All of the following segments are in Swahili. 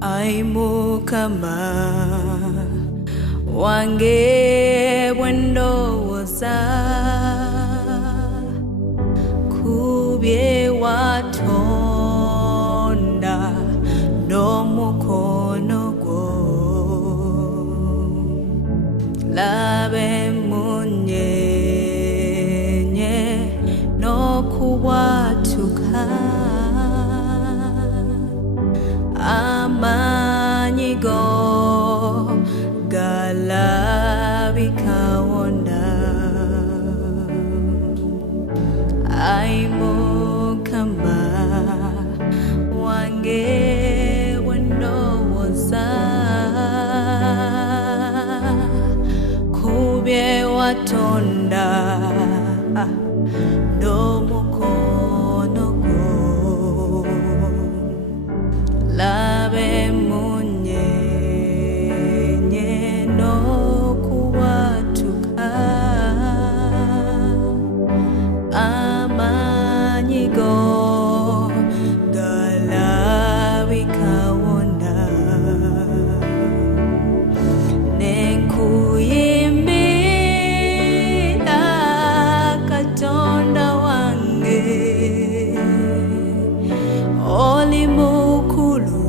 Aimukama wange wendo woza kubye watonda no mukono gwo labe munyenye no kuwatuka amanyigo galabikawonda Aimukama wange wendowoza kubye watonda ndo mukono gwo labe munyenye no kuwatuka amanyigo galabikawonda nenkuyimbira katonda wange oli mukulu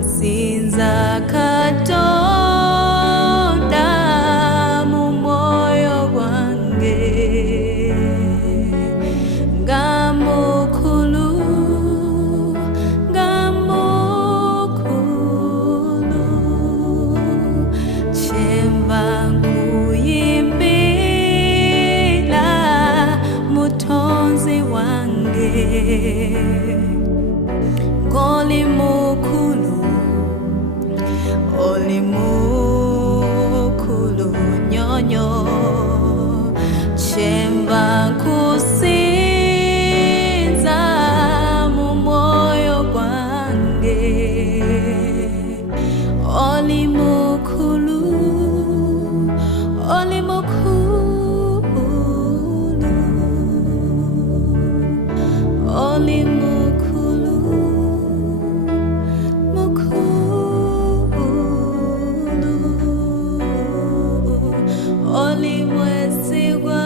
nsinza katonda mu moyo gwange nga mukulu kyemba nkuyimbira mutonzi wange ng'oli mukulu nyonyo kyemba nkusinza mu mwoyo gwange oli mukulu oli mwezi gwa